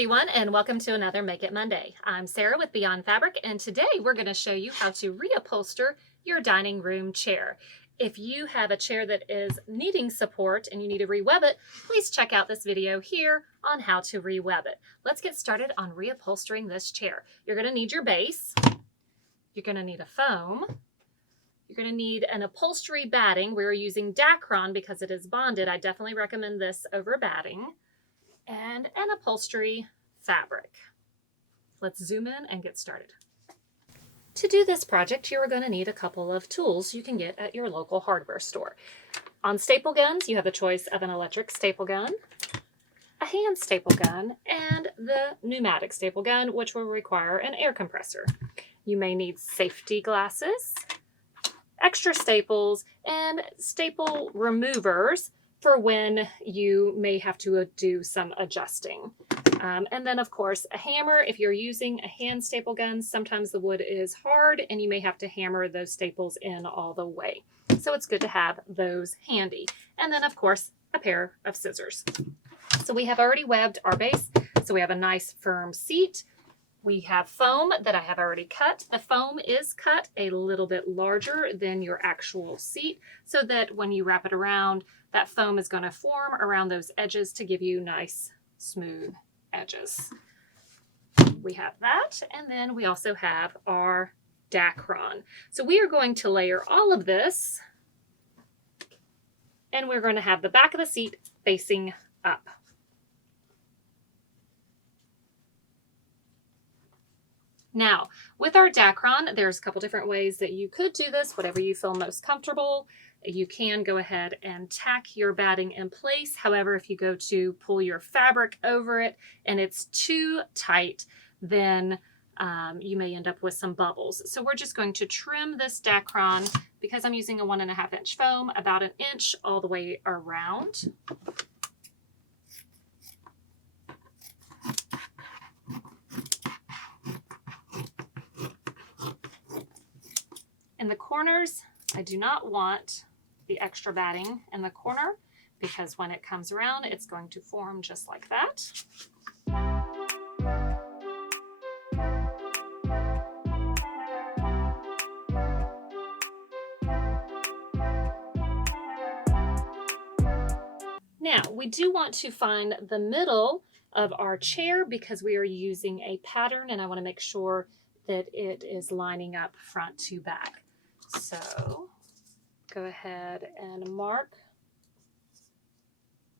everyone, and welcome to another Make It Monday. I'm Sarah with Beyond Fabric, and today we're going to show you how to reupholster your dining room chair. If you have a chair that is needing support and you need to reweb it, please check out this video here on how to reweb it. Let's get started on reupholstering this chair. You're going to need your base. You're going to need a foam. You're going to need an upholstery batting. We're using Dacron because it is bonded. I definitely recommend this over batting. And an upholstery fabric. Let's zoom in and get started. To do this project, you're going to need a couple of tools you can get at your local hardware store. On staple guns, you have the choice of an electric staple gun, a hand staple gun, and the pneumatic staple gun, which will require an air compressor. You may need safety glasses, extra staples, and staple removers for when you may have to do some adjusting. And then of course a hammer. If you're using a hand staple gun, sometimes the wood is hard and you may have to hammer those staples in all the way. So it's good to have those handy. And then of course a pair of scissors. So we have already webbed our base. So we have a nice firm seat. We have foam that I have already cut. The foam is cut a little bit larger than your actual seat so that when you wrap it around, that foam is going to form around those edges to give you nice, smooth edges. We have that, and then we also have our Dacron. So we are going to layer all of this, and we're going to have the back of the seat facing up. Now, with our Dacron, there's a couple different ways that you could do this, whatever you feel most comfortable. You can go ahead and tack your batting in place. However, if you go to pull your fabric over it and it's too tight, then you may end up with some bubbles. So we're just going to trim this Dacron, because I'm using a 1.5 inch foam, about 1 inch all the way around. In the corners, I do not want the extra batting in the corner, because when it comes around, it's going to form just like that. Now, we do want to find the middle of our chair because we are using a pattern, and I want to make sure that it is lining up front to back. So go ahead and mark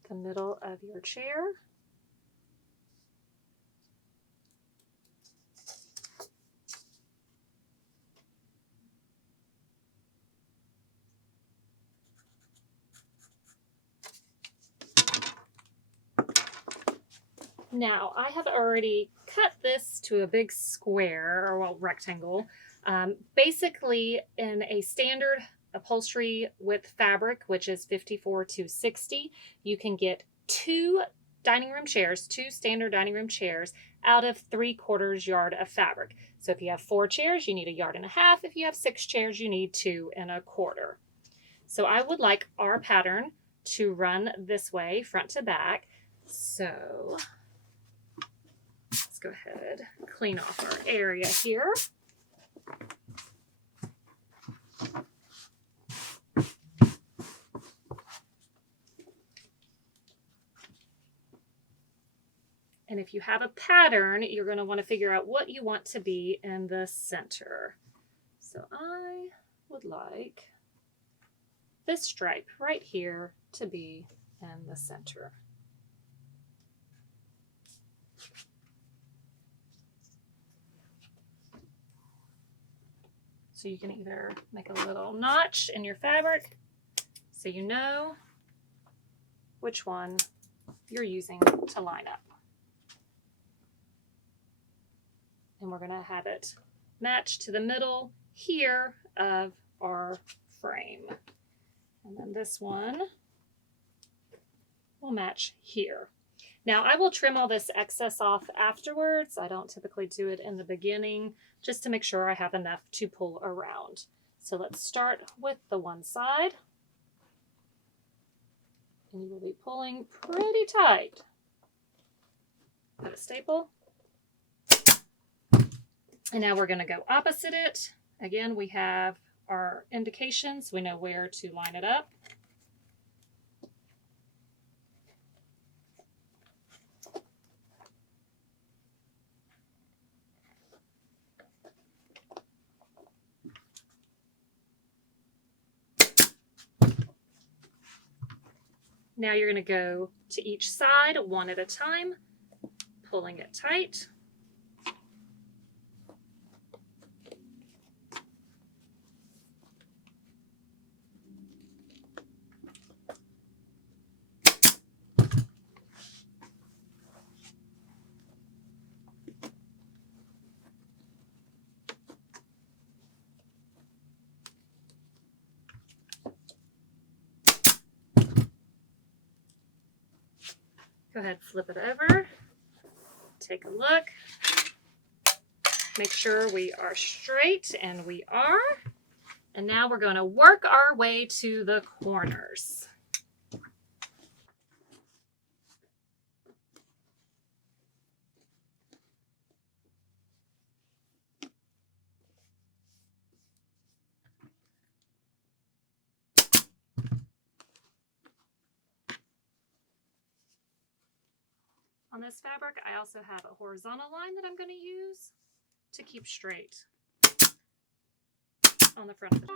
the middle of your chair. Now, I have already cut this to a big square, or well, rectangle. Basically, in a standard upholstery with fabric, which is 54 to 60, you can get two standard dining room chairs out of 3/4 yard of fabric. So if you have 4 chairs, you need 1.5 yards. If you have 6 chairs, you need 2.25. So I would like our pattern to run this way, front to back. So let's go ahead and clean off our area here. And if you have a pattern, you're going to want to figure out what you want to be in the center. So I would like this stripe right here to be in the center. So you can either make a little notch in your fabric so you know which one you're using to line up. And we're going to have it match to the middle here of our frame. And then this one will match here. Now I will trim all this excess off afterwards. I don't typically do it in the beginning, just to make sure I have enough to pull around. So let's start with the one side. And you will be pulling pretty tight. Put a staple. And now we're going to go opposite it. Again, we have our indications. We know where to line it up. Now you're going to go to each side one at a time, pulling it tight. Go ahead, flip it over, take a look, make sure we are straight, and we are. And now we're going to work our way to the corners. On this fabric, I also have a horizontal line that I'm going to use to keep straight on the front of it.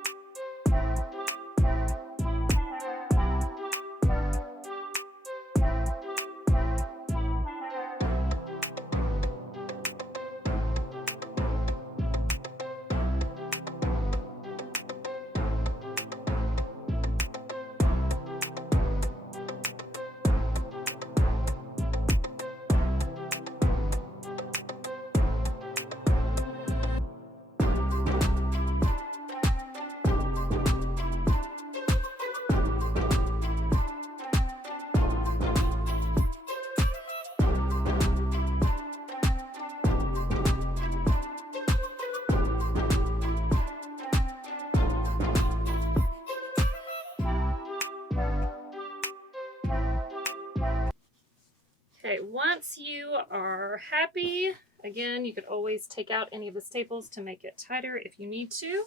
Okay, once you are happy, again, you could always take out any of the staples to make it tighter if you need to.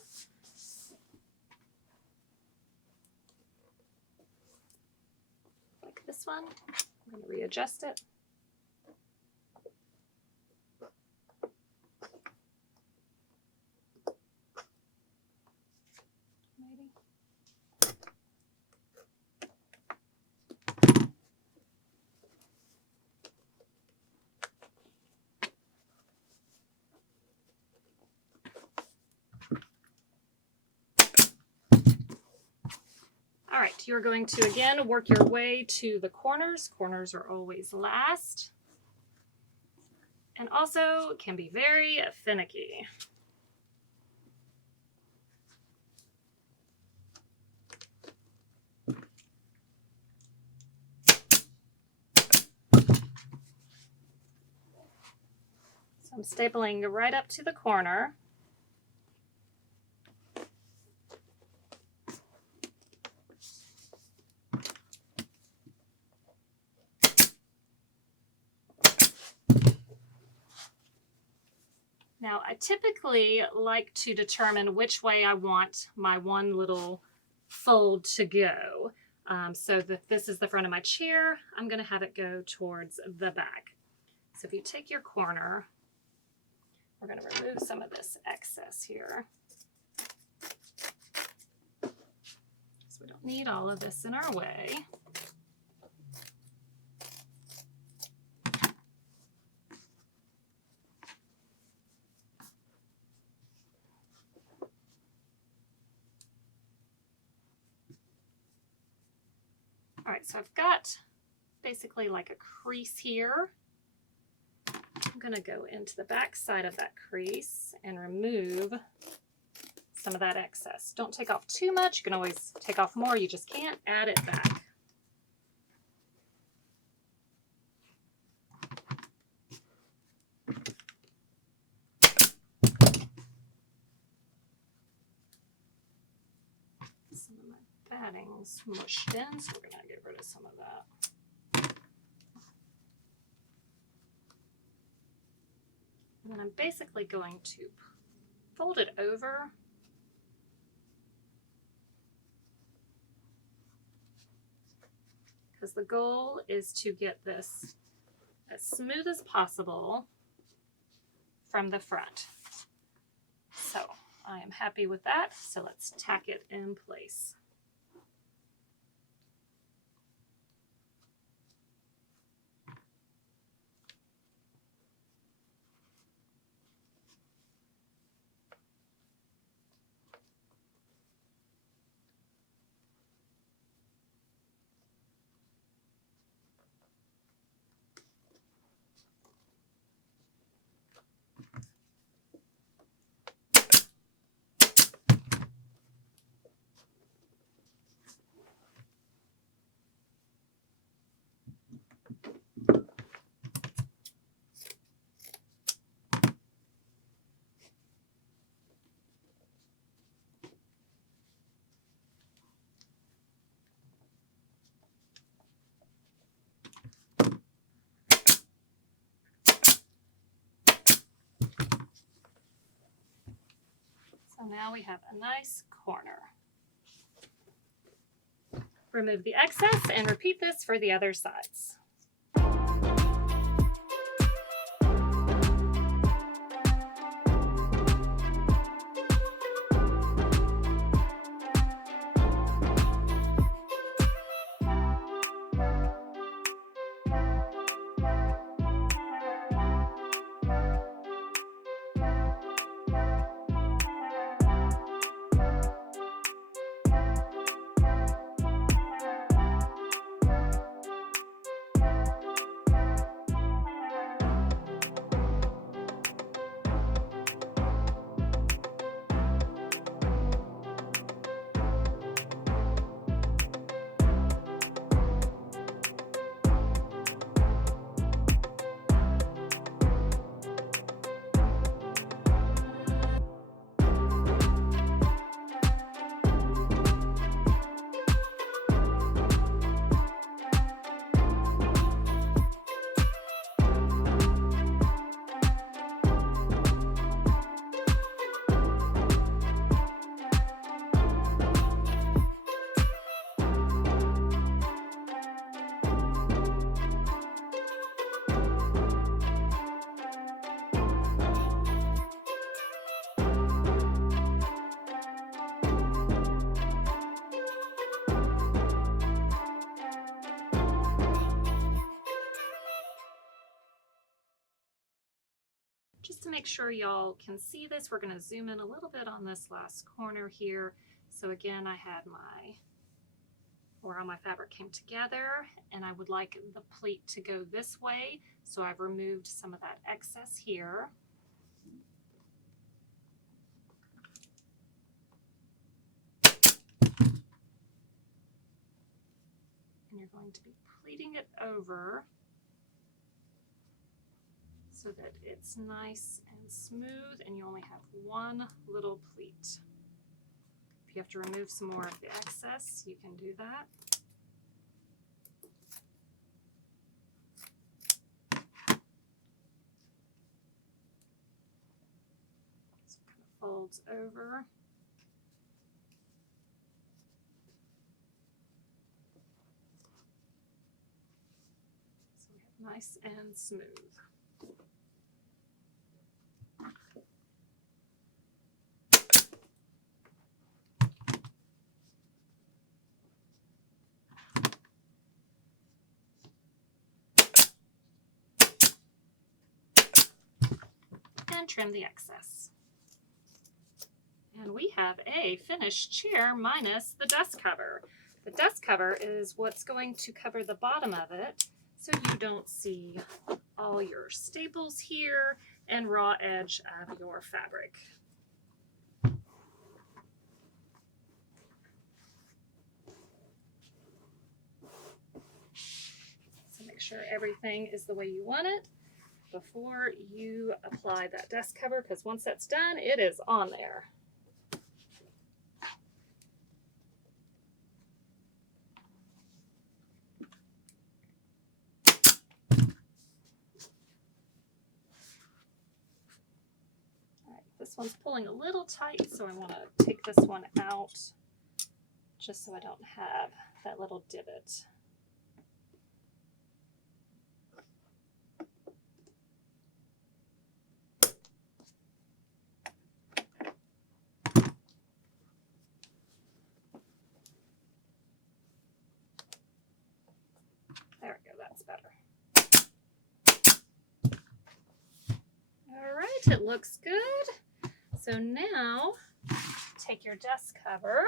Like this one, I'm going to readjust it. Maybe. All right, you're going to again work your way to the corners. Corners are always last, and also can be very finicky. So I'm stapling right up to the corner. Now, I typically like to determine which way I want my one little fold to go. So that this is the front of my chair, I'm going to have it go towards the back. So if you take your corner, we're going to remove some of this excess here. So we don't need all of this in our way. All right, so I've got basically like a crease here. I'm going to go into the back side of that crease and remove some of that excess. Don't take off too much. You can always take off more. You just can't add it back. Some of my batting smushed in, so we're going to get rid of some of that. And then I'm basically going to fold it over because the goal is to get this as smooth as possible from the front. So I am happy with that. So let's tack it in place. So now we have a nice corner. Remove the excess and repeat this for the other sides. Just to make sure y'all can see this, we're going to zoom in a little bit on this last corner here. So again, I had where all my fabric came together, and I would like the pleat to go this way. So I've removed some of that excess here. And you're going to be pleating it over so that it's nice and smooth and you only have one little pleat. If you have to remove some more of the excess, you can do that. So it kind of folds over. So we have nice and smooth. And trim the excess. And we have a finished chair minus the dust cover. The dust cover is what's going to cover the bottom of it so you don't see all your staples here and raw edge of your fabric. So make sure everything is the way you want it before you apply that dust cover, because once that's done, it is on there. one's pulling a little tight, so I want to take this one out just so I don't have that little divot. There we go, that's better. All right, it looks good. So now take your desk cover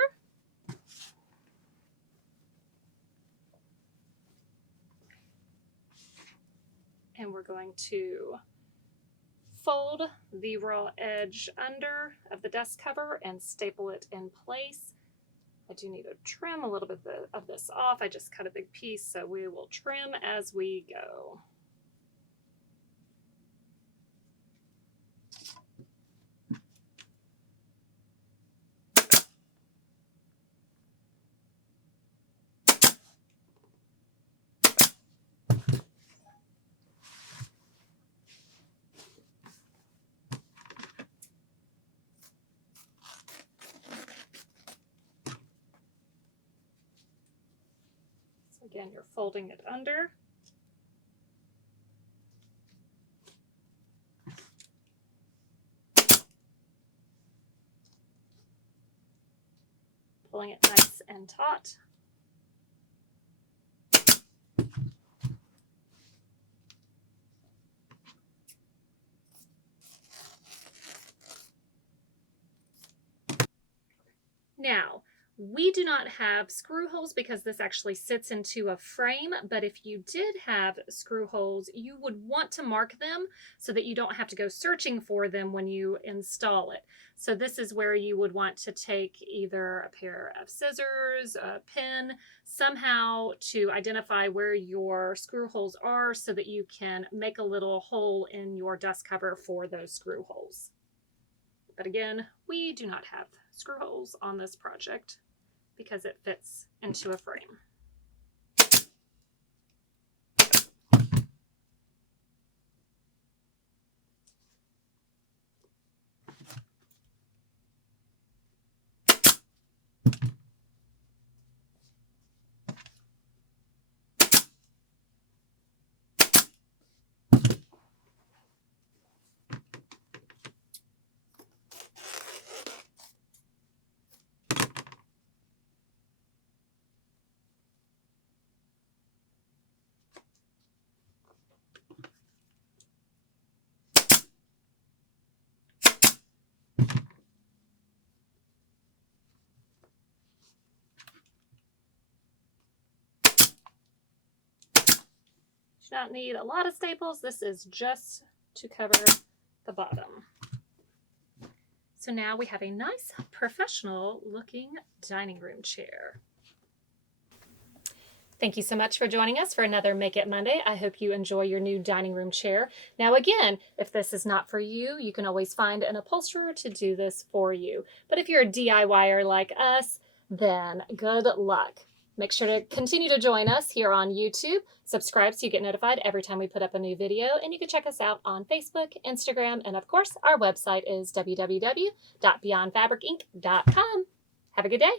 and we're going to fold the raw edge under of the desk cover and staple it in place. I do need to trim a little bit of this off. I just cut a big piece, so we will trim as we go. Again, you're folding it under. Pulling it nice and taut. Now, we do not have screw holes because this actually sits into a frame, but if you did have screw holes, you would want to mark them so that you don't have to go searching for them when you install it. So this is where you would want to take either a pair of scissors, a pin, somehow to identify where your screw holes are so that you can make a little hole in your desk cover for those screw holes. But again, we do not have screw holes on this project because it fits into a frame. Do not need a lot of staples. This is just to cover the bottom. So now we have a nice professional looking dining room chair. Thank you so much for joining us for another Make It Monday. I hope you enjoy your new dining room chair. Now again, if this is not for you, you can always find an upholsterer to do this for you. But if you're a DIYer like us, then good luck. Make sure to continue to join us here on YouTube. Subscribe so you get notified every time we put up a new video. And you can check us out on Facebook, Instagram, and of course, our website is www.beyondfabricinc.com. Have a good day.